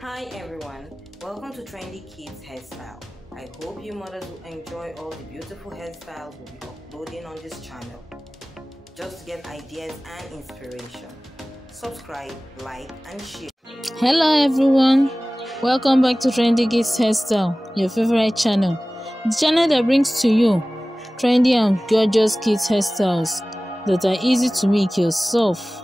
Hi everyone, welcome to Trendy Kids Hairstyle. I hope you mothers will enjoy all the beautiful hairstyles we'll be uploading on this channel. Just to get ideas and inspiration. Subscribe, like and share. Hello everyone, welcome back to Trendy Kids Hairstyle, your favorite channel. The channel that brings to you trendy and gorgeous kids hairstyles that are easy to make yourself.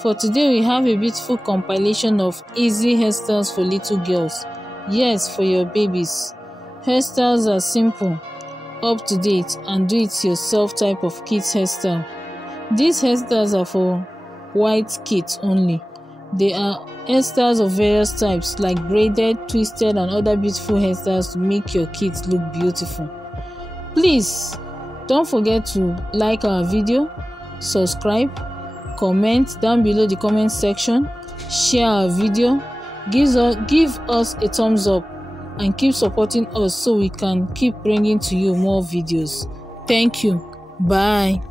For today we have a beautiful compilation of easy hairstyles for little girls. Yes, for your babies. Hairstyles are simple, up to date and do it yourself type of kids hairstyle. These hairstyles are for white kids only. They are hairstyles of various types like braided, twisted and other beautiful hairstyles to make your kids look beautiful. Please don't forget to like our video, subscribe, comment down below the comment section, share our video, give us a thumbs up and keep supporting us so we can keep bringing to you more videos. Thank you. Bye.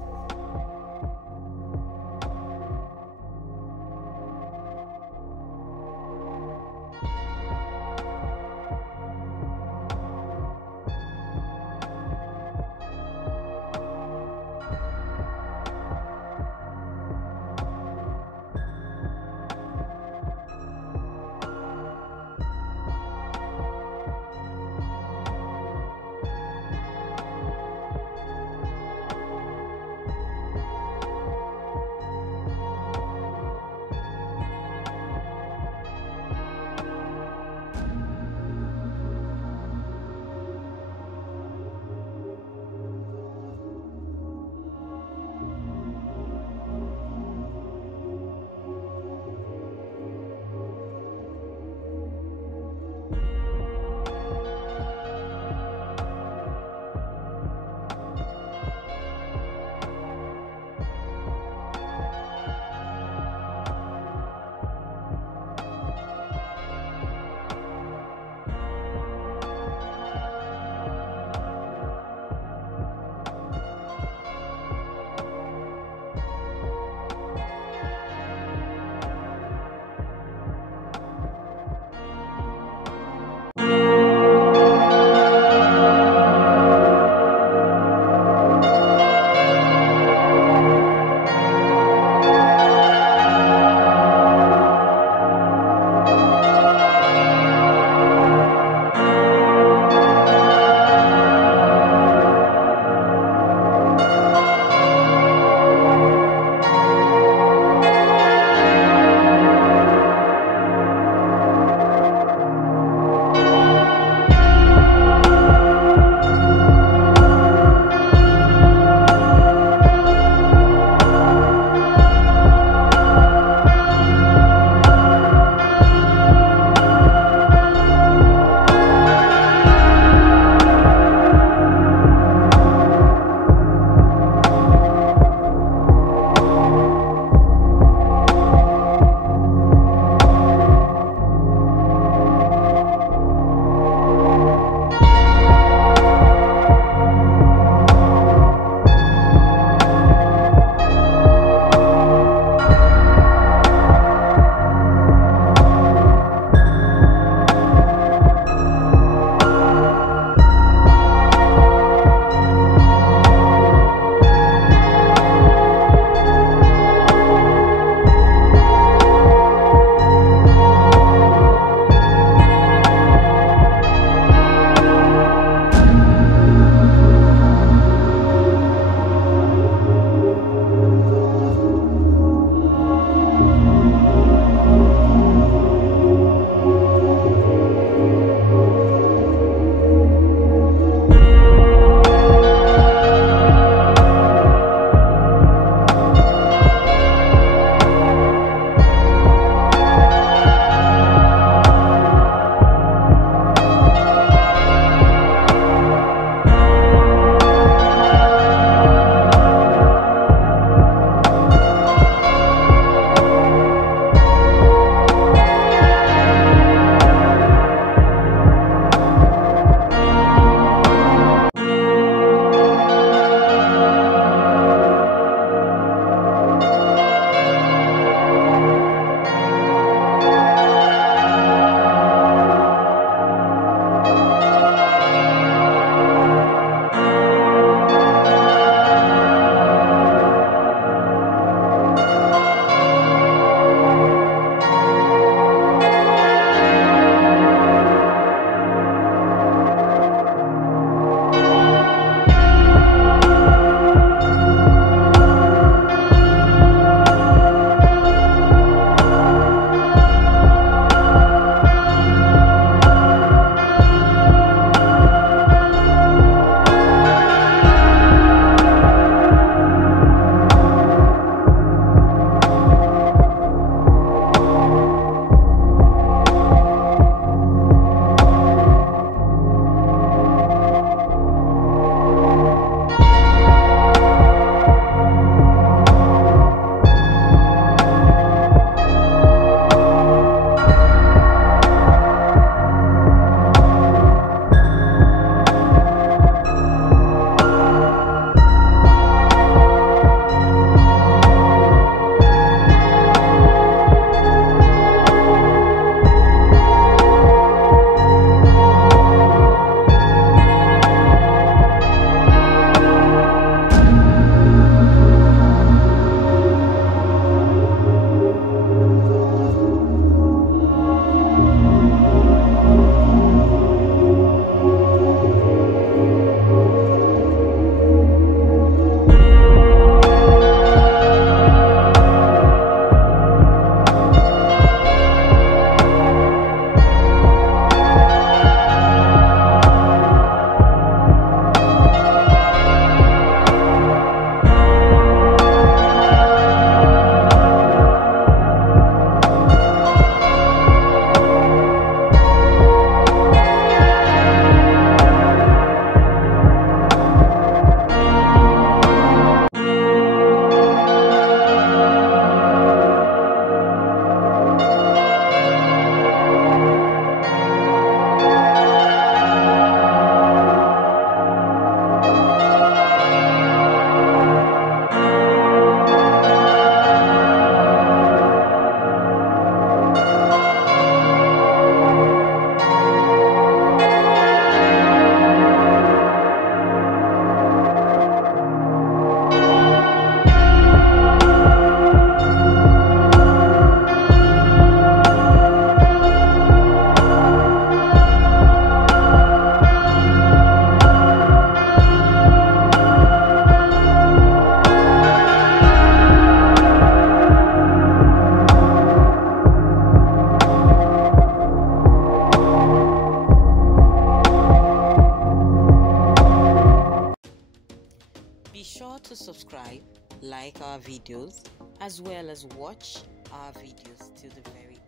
sure to subscribe, like our videos, as well as watch our videos till the very